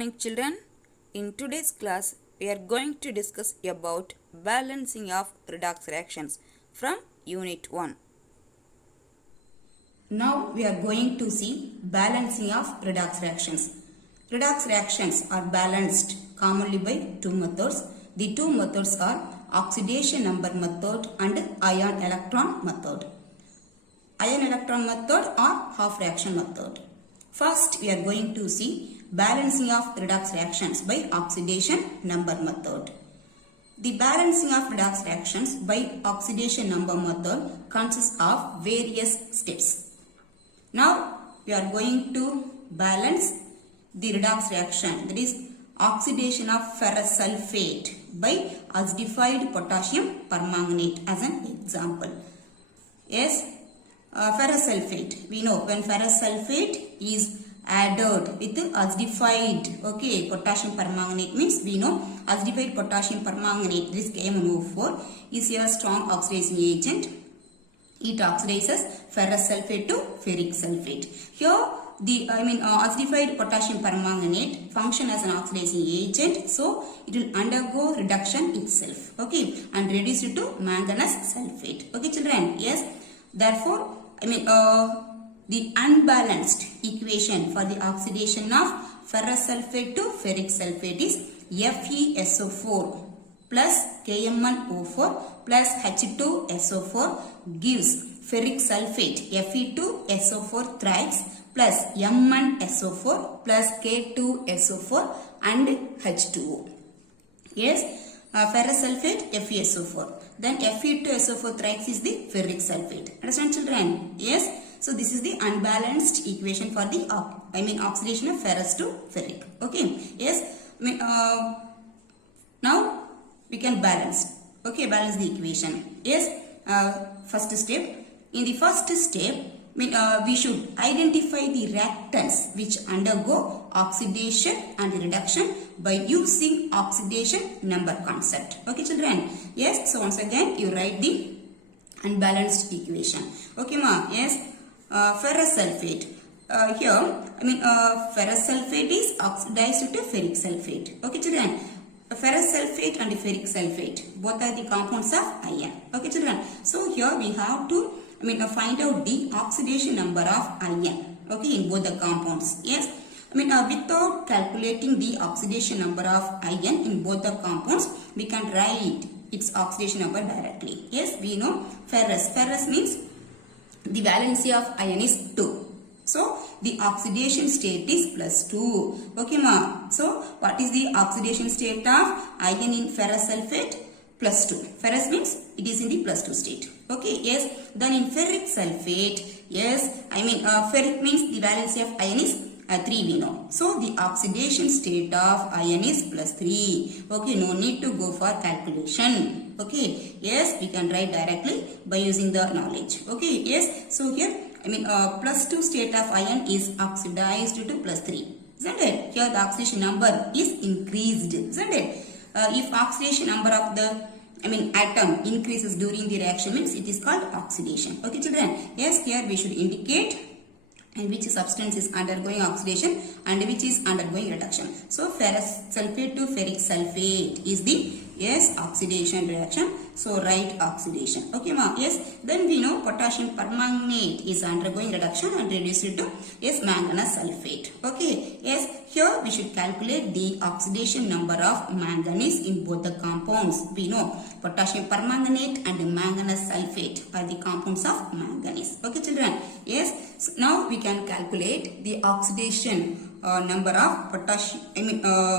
morning children. In today's class we are going to discuss about balancing of redox reactions from unit 1. Now we are going to see balancing of redox reactions. Redox reactions are balanced commonly by two methods. The two methods are oxidation number method and ion electron method. Ion electron method or half reaction method. First we are going to see balancing of redox reactions by oxidation number method. The balancing of redox reactions by oxidation number method consists of various steps. Now we are going to balance the redox reaction, that is oxidation of ferrous sulfate by acidified potassium permanganate as an example. Yes, ferrous sulfate. We know when ferrous sulfate is added with acidified potassium permanganate, means we know acidified potassium permanganate, this KMnO4, is a strong oxidizing agent. It oxidizes ferrous sulfate to ferric sulfate. Here the acidified potassium permanganate function as an oxidizing agent, so it will undergo reduction itself, and reduce it to manganese sulfate. Okay children, yes, therefore the unbalanced equation for the oxidation of ferrous sulfate to ferric sulfate is FeSO4 plus KMnO4 plus H2SO4 gives ferric sulfate Fe2SO4 thrice plus MnSO4 plus K2SO4 and H2O. Yes, ferrous sulfate FeSO4. Then Fe2SO4 thrice is the ferric sulfate. Understand children? Yes. So this is the unbalanced equation for the oxidation of ferrous to ferric. Okay. Yes. Now we can balance. Okay, balance the equation. Yes. First step. In the first step, we should identify the reactants which undergo oxidation and reduction by using oxidation number concept. Okay children? Yes. So once again you write the unbalanced equation. Okay ma? Yes. Ferrous sulfate. Here ferrous sulfate is oxidized to ferric sulfate. Okay children? Ferrous sulfate and ferric sulfate, both are the compounds of iron. Okay children? So here we have to find out the oxidation number of iron, in both the compounds. Yes, without calculating the oxidation number of iron in both the compounds, we can write its oxidation number directly. Yes, we know ferrous. Ferrous means the valency of iron is 2. So the oxidation state is +2. Okay ma. So what is the oxidation state of iron in ferrous sulfate? +2. Ferrous means it is in the +2 state. Okay, yes. Then in ferric sulfate, yes, ferric means the valency of iron is 3 we know. So the oxidation state of iron is +3. Okay, no need to go for calculation. Okay, yes, we can write directly by using the knowledge. Okay, yes. So here, +2 state of iron is oxidized to +3. Isn't it? Here the oxidation number is increased. Isn't it? If oxidation number of the atom increases during the reaction, means it is called oxidation. Okay children? Yes, here we should indicate which substance is undergoing oxidation and which is undergoing reduction. So ferrous sulfate to ferric sulfate is the oxidation reaction. So write oxidation. Okay ma? Yes. Then we know potassium permanganate is undergoing reduction and reduced to manganese sulfate. Okay. Yes. Here we should calculate the oxidation number of manganese in both the compounds. We know potassium permanganate and manganese sulfate are the compounds of manganese. Okay children? Yes. So now we can calculate the oxidation number of potassium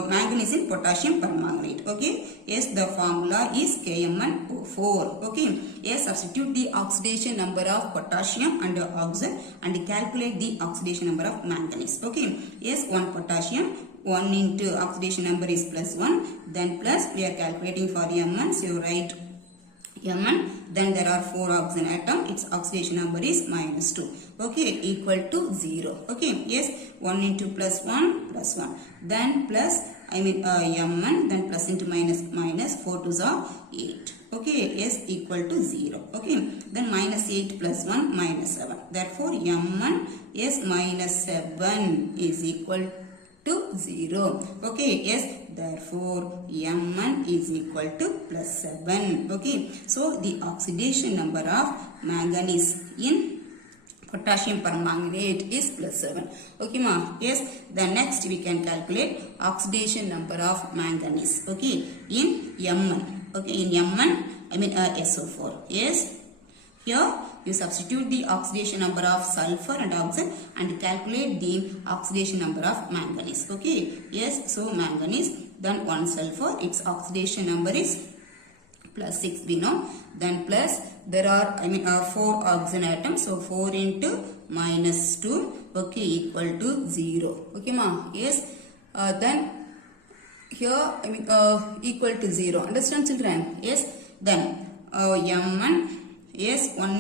manganese in potassium permanganate. Okay. Yes, the formula is KMnO4. Okay. Yes, substitute the oxidation number of potassium and oxygen and calculate the oxidation number of manganese. Okay. Yes, 1 potassium, 1 into oxidation number is +1, then plus we are calculating for Mn, so you write Mn, then there are 4 oxygen atom, its oxidation number is -2. Okay, equal to 0. Okay, yes, 1 into +1, +1. Then plus, Mn, then plus into minus, 4 2s are 8. Okay, yes, equal to 0. Okay, then -8 plus 1, -7. Therefore, Mn is -7 is equal to 0. Okay, yes, therefore Mn is equal to plus 7. Okay, so the oxidation number of manganese in potassium permanganate is plus 7. Okay ma, yes, the next we can calculate oxidation number of manganese. Okay, in Mn. Okay, in Mn, I mean SO4. Yes, here you substitute the oxidation number of sulfur and oxide and calculate the oxidation number of manganese. Okay, yes, so manganese, then 1 sulfur, its oxidation number is plus 6 we know, then plus there are 4 oxygen atoms, so 4 into minus 2, okay, equal to 0. Okay ma, yes, then here equal to 0, understand children? Yes, then Mn, yes, 1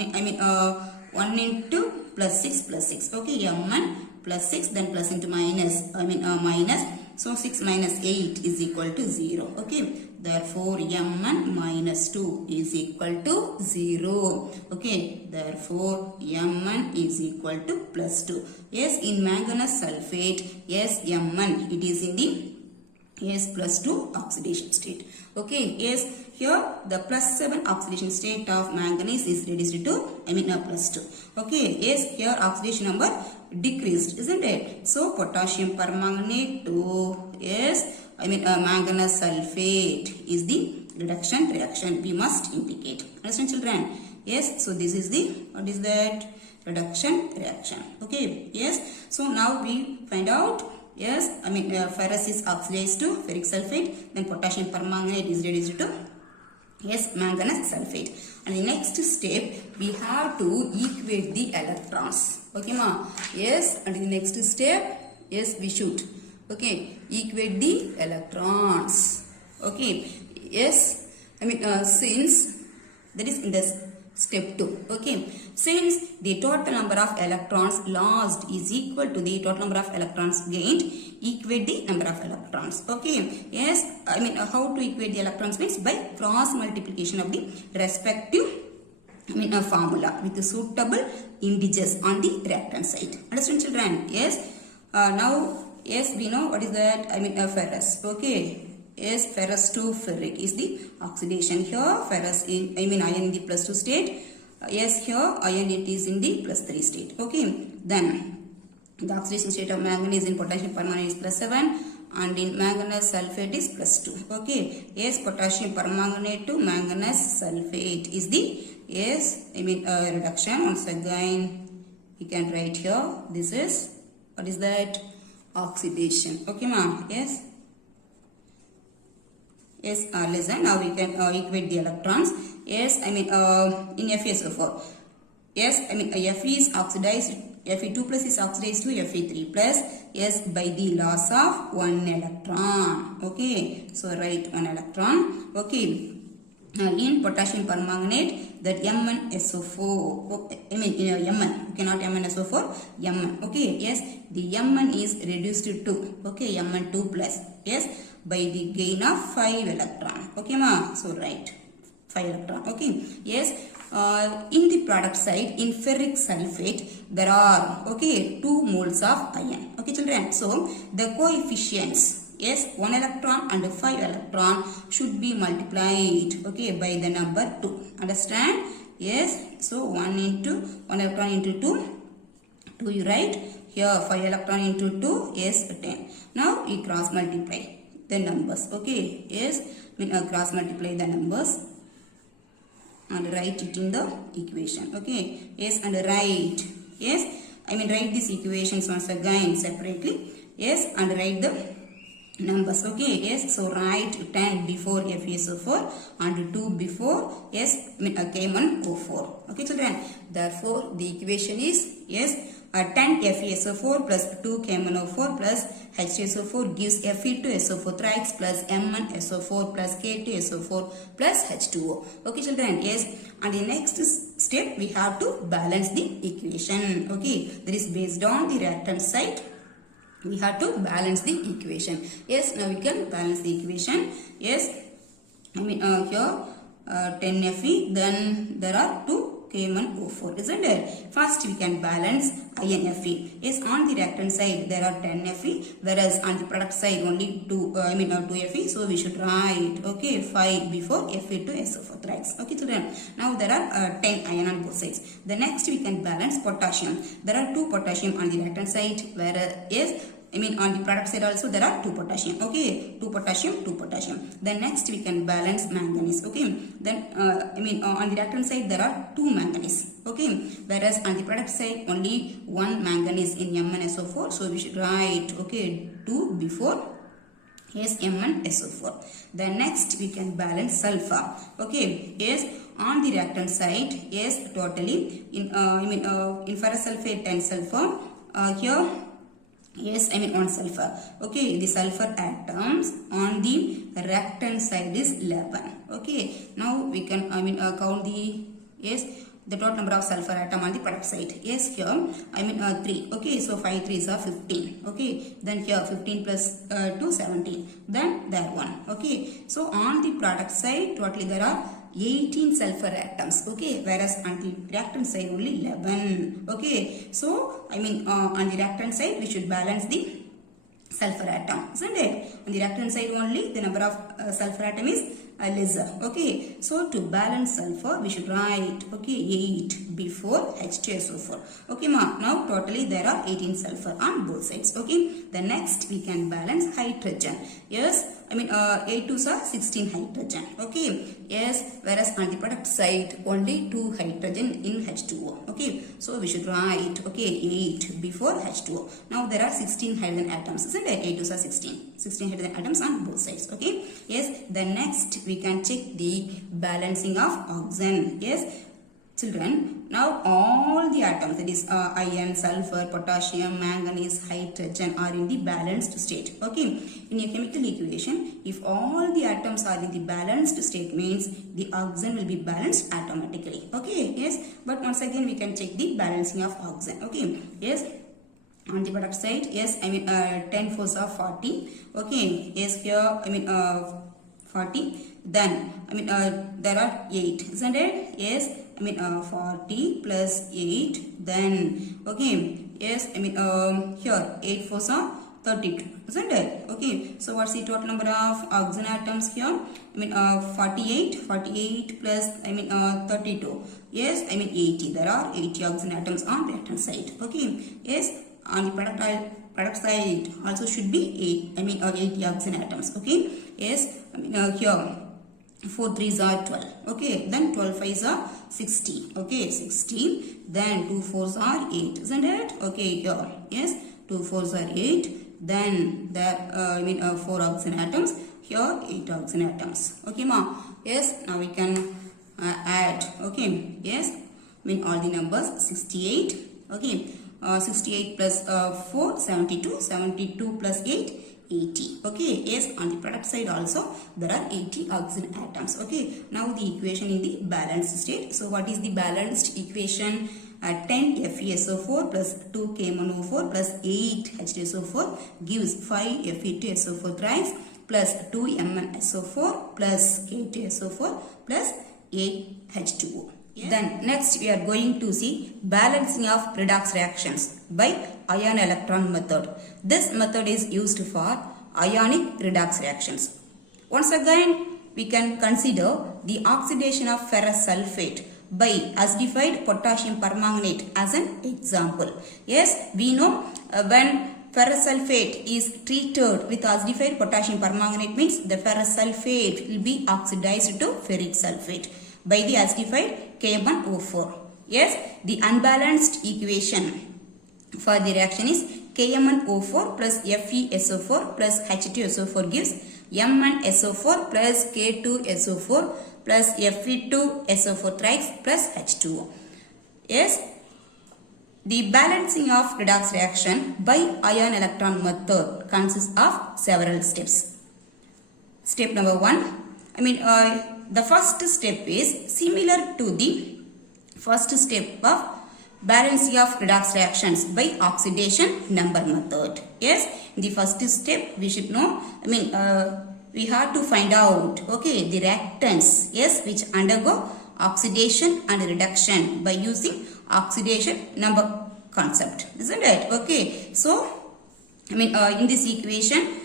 into plus 6, okay, Mn plus 6, then plus into minus, minus, so 6 minus 8 is equal to 0. Okay, therefore Mn minus 2 is equal to 0. Okay, therefore Mn is equal to plus 2. Yes, in manganese sulfate, yes, Mn, it is in the plus 2 oxidation state. Okay, yes, here the plus 7 oxidation state of manganese is reduced to plus 2. Okay, yes, here oxidation number decreased, isn't it? So potassium permanganate to manganese sulfate is the reduction reaction we must indicate. Understand children? Yes, so this is the, what is that? Reduction reaction. Okay, yes, so now we find out, yes, ferrous is oxidized to ferric sulfate, then potassium permanganate is reduced to manganese sulfate. And the next step, we have to equate the electrons. Okay ma, yes, and the next step, yes, we should, okay, equate the electrons. Okay, yes, since that is in the step 2. Okay, since the total number of electrons lost is equal to the total number of electrons gained, equate the number of electrons. Okay, yes, how to equate the electrons means by cross multiplication of the respective formula with the suitable integers on the reactant side. Understand children? Yes, now yes, we know what is that, ferrous. Okay, yes, ferrous to ferric is the oxidation. Here ferrous in iron in the plus 2 state. Yes, here iron it is in the plus 3 state. Okay, then the oxidation state of manganese in potassium permanganate is plus 7 and in manganese sulfate is plus 2. Okay, yes, potassium permanganate to manganese sulfate is the reduction. Once again you can write here, this is, what is that, oxidation. Okay ma'am, yes. Yes, listen, now we can equate the electrons. Yes, in FeSO4. Yes, Fe is oxidized, Fe2 plus is oxidized to Fe3 plus. Yes, by the loss of 1 electron. Okay, so write 1 electron. Okay, in potassium permanganate, that MnSO4, Mn, okay, not MnSO4, Mn. Okay, yes, the Mn is reduced to, okay, Mn2 plus. Yes, by the gain of 5 electron. Okay ma, so write 5 electron. Okay, yes, in the product side, in ferric sulfate, there are, okay, 2 moles of iron. Okay children, so the coefficients, yes, 1 electron and 5 electron should be multiplied, okay, by the number 2. Understand? Yes, so 1 electron into 2 you write here, 5 electron into 2, yes, 10. Now we cross multiply the numbers. Okay, yes, cross multiply the numbers and write it in the equation. Okay, yes, and write, yes, write these equations once again separately. Yes, and write the numbers. Okay, yes, so write 10 before FeSO4 and 2 before, yes, K1O4. Okay children, therefore the equation is, yes, 10 FeSO4 plus 2 K1O4 plus HSO4 gives Fe2SO4 thrice plus MnSO4 plus K2SO4 plus H2O. Okay children, yes, and the next step we have to balance the equation. Okay, that is based on the reactant side. We have to balance the equation. Yes, now we can balance the equation. Yes, here 10 Fe, then there are 2 K1O4, isn't it? First we can balance INFE. Yes, on the reactant side there are 10 Fe, whereas on the product side only 2 Fe. So we should write 5 before Fe2SO4 thrice. Okay children. Now there are 10 ion on both sides. The next we can balance potassium. There are 2 potassium on the reactant side, whereas on the product side also there are 2 potassium. Okay, 2 potassium, 2 potassium. Then next we can balance manganese. Okay, then on the reactant side there are 2 manganese. Okay, whereas on the product side only 1 manganese in MnSO4. So we should write 2 before MnSO4. Then next we can balance sulfur. Okay, yes, on the reactant side, yes, totally in ferrous sulfate 10 sulfur. Here, yes, 1 sulfur. Okay, the sulfur atoms on the reactant side is 11. Okay, now we can count the total number of sulfur atom on the product side. Yes, here 3. Okay, so 5 3s are 15. Okay, then here 15 plus 2 17. Then there 1. Okay, so on the product side totally there are 18 sulfur atoms. Okay, whereas on the reactant side only 11. Okay, so on the reactant side we should balance the sulfur atom, isn't it? On the reactant side only the number of sulfur atom is lesser. Okay, so to balance sulfur we should write 8 before H2SO4. Okay ma, now totally there are 18 sulfur on both sides. Okay, the next we can balance hydrogen. Yes, 8 2s are 16 hydrogen. Okay, yes, whereas on the product side only 2 hydrogen in H2O. Okay, so we should write 8 before H2O. Now there are 16 hydrogen atoms, isn't it? 8 2s are 16 hydrogen atoms on both sides. Okay, yes, then next we can check the balancing of oxygen. Yes children, now all the atoms, that is iron, sulfur, potassium, manganese, hydrogen are in the balanced state. Okay, in a chemical equation, if all the atoms are in the balanced state means the oxygen will be balanced automatically. Okay, yes, but once again we can check the balancing of oxygen. Okay, yes, on the product side, yes, 10 4s are 40. Okay, yes, here 40. Then there are 8, isn't it? Yes, 40 plus 8. Then yes, here 8 4s are 32, isn't it? Okay, so what's the total number of oxygen atoms here? 48 plus 32. Yes, 80. There are 80 oxygen atoms on the reactant side. Okay, yes, on the product side also should be 80 oxygen atoms. Okay, yes, here 4 3s are 12. Okay, then 12 5s are 60. Okay, 60. Then 2 4s are 8, isn't it? Okay, here, yes, 2 4s are 8. Then there 4 oxygen atoms. Here 8 oxygen atoms. Okay ma, yes, now we can add. Okay, yes, all the numbers 68. Okay, 68 plus 4 72. 72 plus 8 80. Okay, yes, on the product side also there are 80 oxygen atoms. Okay, now the equation in the balanced state. So what is the balanced equation? 10 FeSO4 plus 2 K1O4 plus 8 H2SO4 gives 5 Fe2SO4 thrice plus 2 MnSO4 plus K2SO4 plus 8 H2O. Yeah. Then next we are going to see balancing of redox reactions by ion electron method. This method is used for ionic redox reactions. Once again we can consider the oxidation of ferrous sulfate by acidified potassium permanganate as an example. Yes, we know when ferrous sulfate is treated with acidified potassium permanganate means the ferrous sulfate will be oxidized to ferric sulfate by the acidified K1O4. Yes, the unbalanced equation for the reaction is KMnO4 plus FeSO4 plus H2SO4 gives MnSO4 plus K2SO4 plus Fe2SO4 thrice plus H2O. Yes, the balancing of redox reaction by ion electron method consists of several steps. Step number 1, the first step is similar to the first step of balancing of redox reactions by oxidation number method. Yes, in the first step we should know, we have to find out, okay, the reactants, yes, which undergo oxidation and reduction by using oxidation number concept, isn't it? Okay, so in this equation,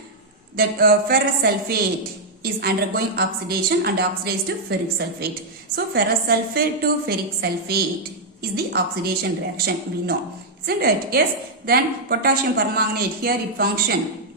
that ferrous sulfate is undergoing oxidation and oxidized to ferric sulfate. So ferrous sulfate to ferric sulfate is the oxidation reaction, we know, isn't it? Yes. Then potassium permanganate, here it function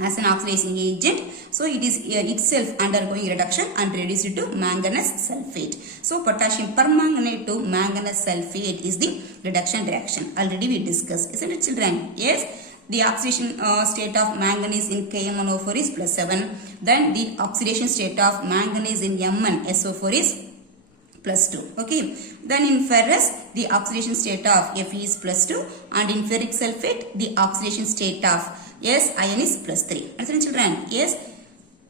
as an oxidizing agent, so it is itself undergoing reduction and reduced to manganese sulfate. So potassium permanganate to manganese sulfate is the reduction reaction. Already we discussed, isn't it, children? Yes. The oxidation state of manganese in KMnO4 is +7. Then the oxidation state of manganese in MnSO4 is +2. Okay. Then in ferrous, the oxidation state of Fe is +2, and in ferric sulfate, the oxidation state of ion is +3. Understand, children? Yes.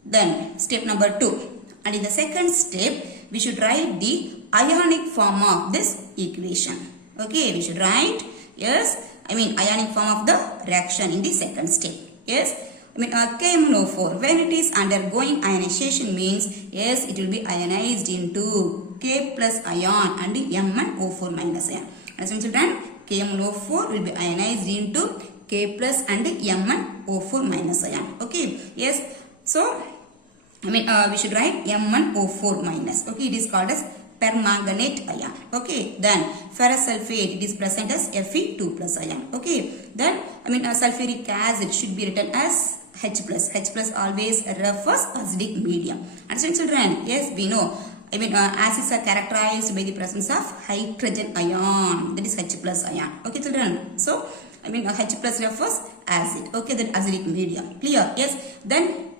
Then step number 2. And in the second step, we should write the ionic form of this equation. Okay, we should write ionic form of the reaction in the second step. Yes. KMnO4, when it is undergoing ionization means, it will be ionized into K plus ion and MnO4 minus ion. Understand, children? KMnO4 will be ionized into K plus and MnO4 minus ion. Okay. Yes. So, we should write MnO4 minus. Okay. It is called as permanganate ion. Okay. Then ferrous sulfate, it is present as Fe2 plus ion. Okay. Then sulfuric acid should be written as H plus. H plus always refers acidic medium. Understand, children? Yes, we know. Acids are characterized by the presence of hydrogen ion. That is H plus ion. Okay, children? So, H plus refers acid. Okay, that acidic medium. Clear? Yes. Then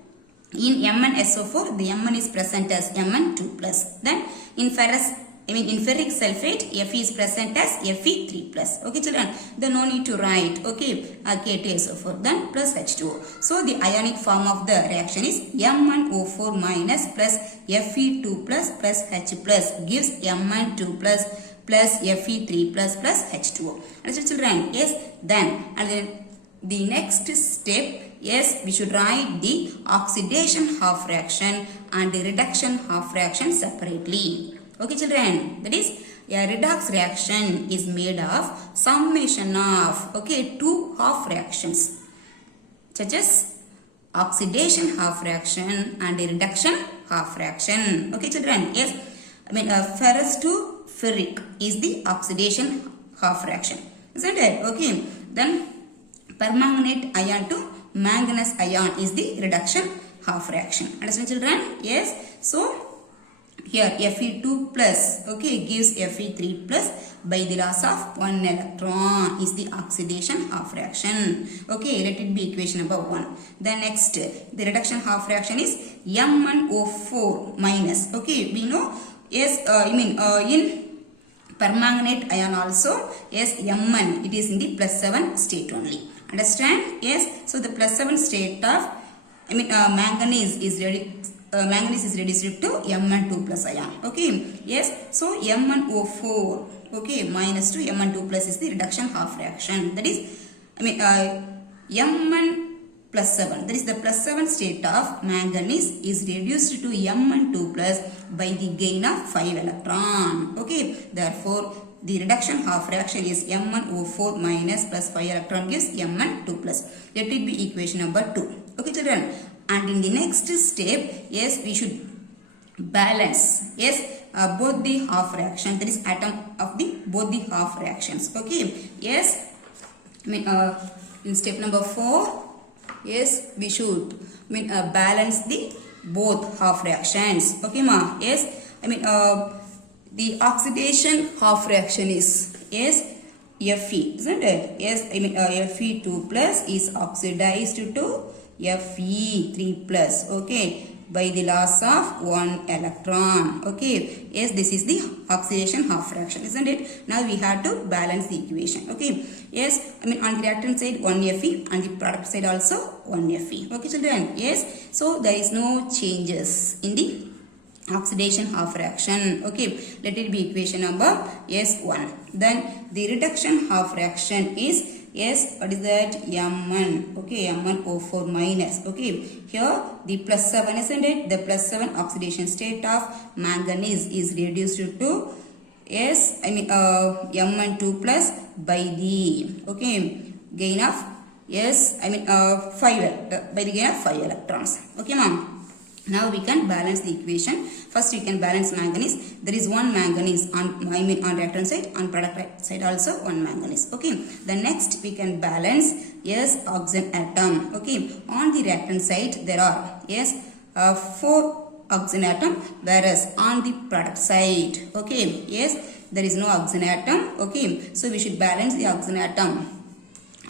in MnSO4, the Mn is present as Mn2 plus. Then in ferric sulfate, Fe is present as Fe3 plus. Okay, children? Then no need to write. Okay, K2SO4 then plus H2O. So the ionic form of the reaction is MnO4 minus plus Fe2 plus H plus gives Mn2 plus Fe3 plus H2O. Understand, children? Yes. Then the next step, we should write the oxidation half reaction and the reduction half reaction separately. Okay, children? That is, a redox reaction is made of summation of two half reactions, such as oxidation half reaction and a reduction half reaction. Okay, children? Yes. Ferrous to ferric is the oxidation half reaction, isn't it? Okay. Then permanganate ion to manganese ion is the reduction half reaction. Understand, children? Yes. So here Fe2 plus gives Fe3 plus by the loss of 1 electron is the oxidation half reaction. Okay, let it be equation number 1. Then next, the reduction half reaction is MnO4 minus. Okay, we know in permanganate ion also, Mn, it is in the +7 state only. Understand? Yes. So the +7 state of manganese is reduced to Mn2 plus ion. Okay. Yes. So MnO4 minus to Mn2 plus is the reduction half reaction. That is Mn +7. That is the +7 state of manganese is reduced to Mn2 plus by the gain of 5 electron. Okay. Therefore, the reduction half reaction is MnO4 minus plus 5 electron gives Mn2 plus. Let it be equation number 2. Okay, children. And in the next step, we should balance, both the half reaction, that is atom of the both the half reactions. Okay, yes. In step number 4, we should balance the both half reactions. Okay, ma. Yes. The oxidation half reaction is Fe, isn't it? Yes. Fe2 plus is oxidized to Fe3 plus. Okay, by the loss of 1 electron. Okay, yes, this is the oxidation half reaction, isn't it? Now we have to balance the equation. Okay, yes, on the reactant side 1 Fe, on the product side also 1 Fe. Okay, children, yes. So there is no changes in the oxidation half reaction. Okay, let it be equation number 1. Then the reduction half reaction is Yes, what is that? M1. Okay, M1O4 minus. Okay, here the plus 7, isn't it? The plus 7 oxidation state of manganese is reduced to, yes, M12 plus by the, okay, gain of, yes, 5, by the gain of 5 electrons. Okay, ma'am. Now we can balance the equation. First we can balance manganese. There is one manganese on reactant side, on product side also one manganese. Okay. The next we can balance, yes, oxygen atom. Okay. On the reactant side there are, yes, 4 oxygen atom, whereas on the product side, okay, yes, there is no oxygen atom. Okay. So we should balance the oxygen atom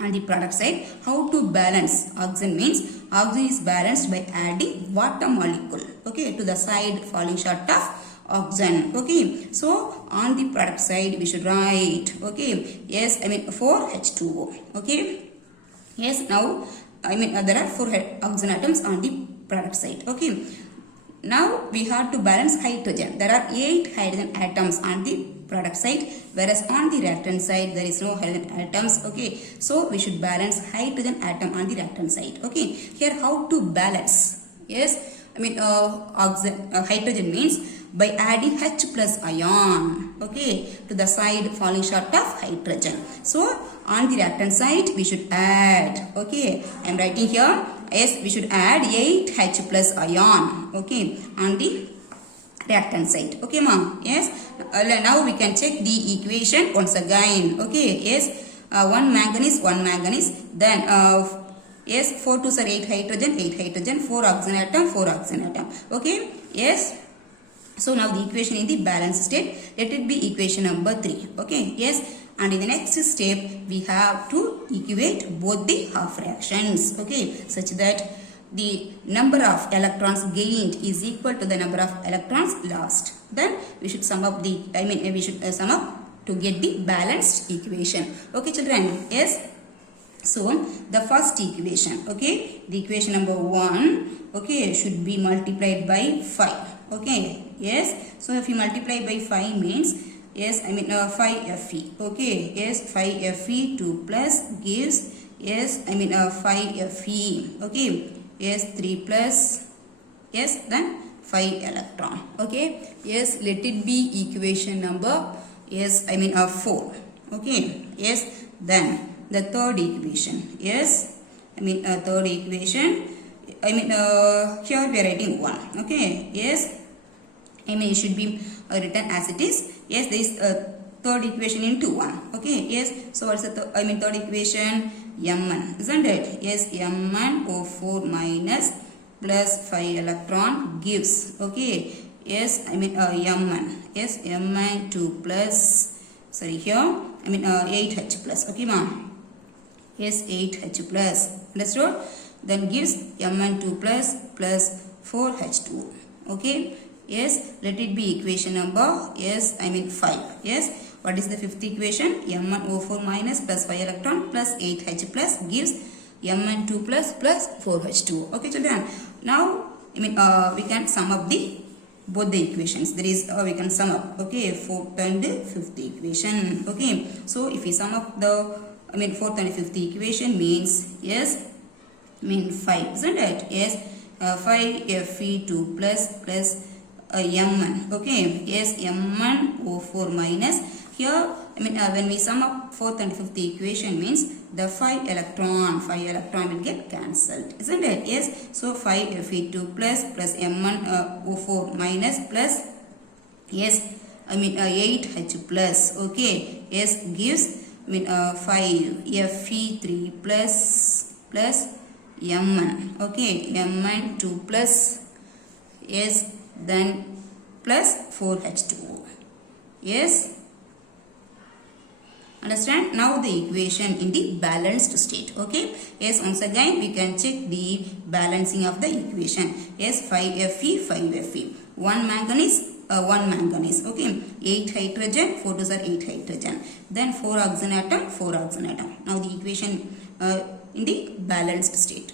on the product side. How to balance oxygen means oxygen is balanced by adding water molecule, okay, to the side falling short of oxygen. Okay, so on the product side we should write, okay, yes, 4H2O. Okay, yes, now there are 4 oxygen atoms on the product side. Okay, now we have to balance hydrogen. There are 8 hydrogen atoms on the product side, whereas on the reactant side there is no hydrogen atoms. Okay, so we should balance hydrogen atom on the reactant side. Okay, here how to balance? Yes, hydrogen means by adding H plus ion, okay, to the side falling short of hydrogen. So on the reactant side we should add, okay, I am writing here, yes, we should add 8 H plus ion, okay, on the reactant side. Okay, ma'am. Yes. Now we can check the equation once again. Okay. Yes. 1 manganese. Then yes, 4 2s are 8 hydrogen, 4 oxygen atom. Okay. Yes. So now the equation in the balanced state, let it be equation number 3. Okay. Yes. And in the next step we have to equate both the half reactions. Okay. Such that the number of electrons gained is equal to the number of electrons lost. Then we should sum up the, we should sum up to get the balanced equation. Okay, children. Yes. So the first equation, okay, the equation number 1, okay, should be multiplied by 5. Okay. Yes. So if you multiply by 5 means, yes, 5Fe. Okay. Yes, 5Fe 2 plus gives, yes, 5Fe. Okay. Yes, 3 plus, yes, then 5 electron. Okay. Yes, let it be equation number, yes, 4. Okay. Yes, then the third equation. Yes, third equation, here we are writing 1. Okay. Yes, it should be written as it is. Yes, there is a third equation into 1. Okay. Yes, so what's the third equation? M1, isn't it? Yes, M1O4 minus plus 5 electron gives, okay, yes, M1, yes, M2 plus, sorry, here, 8H plus, okay, ma'am, yes, 8H plus, understood? Then gives M12 plus 4H2O, okay, yes, let it be equation number, yes, 5, yes. What is the fifth equation? M1O4 minus plus 5 electron plus 8H plus gives M12 plus 4H2. Okay, children. Now, we can sum up both the equations. There is, we can sum up, okay, fourth and fifth equation. Okay, so if we sum up the, fourth and fifth equation means, yes, 5, isn't it? Yes, 5Fe2 plus M1. Okay, yes, M1O4 minus. Here, when we sum up fourth and fifth equation means the 5 electron will get cancelled, isn't it? Yes, so 5Fe2 plus M1O4 minus plus, yes, 8H plus, okay, yes, gives 5Fe3 plus M1, okay, M12 plus, yes, then plus 4H2O. Yes. Understand? Now the equation in the balanced state. Okay. Yes, once again we can check the balancing of the equation. Yes, 5Fe. 1 manganese. Okay. 8 hydrogen. 4 2s are 8 hydrogen. Then 4 oxygen atom. Now the equation in the balanced state.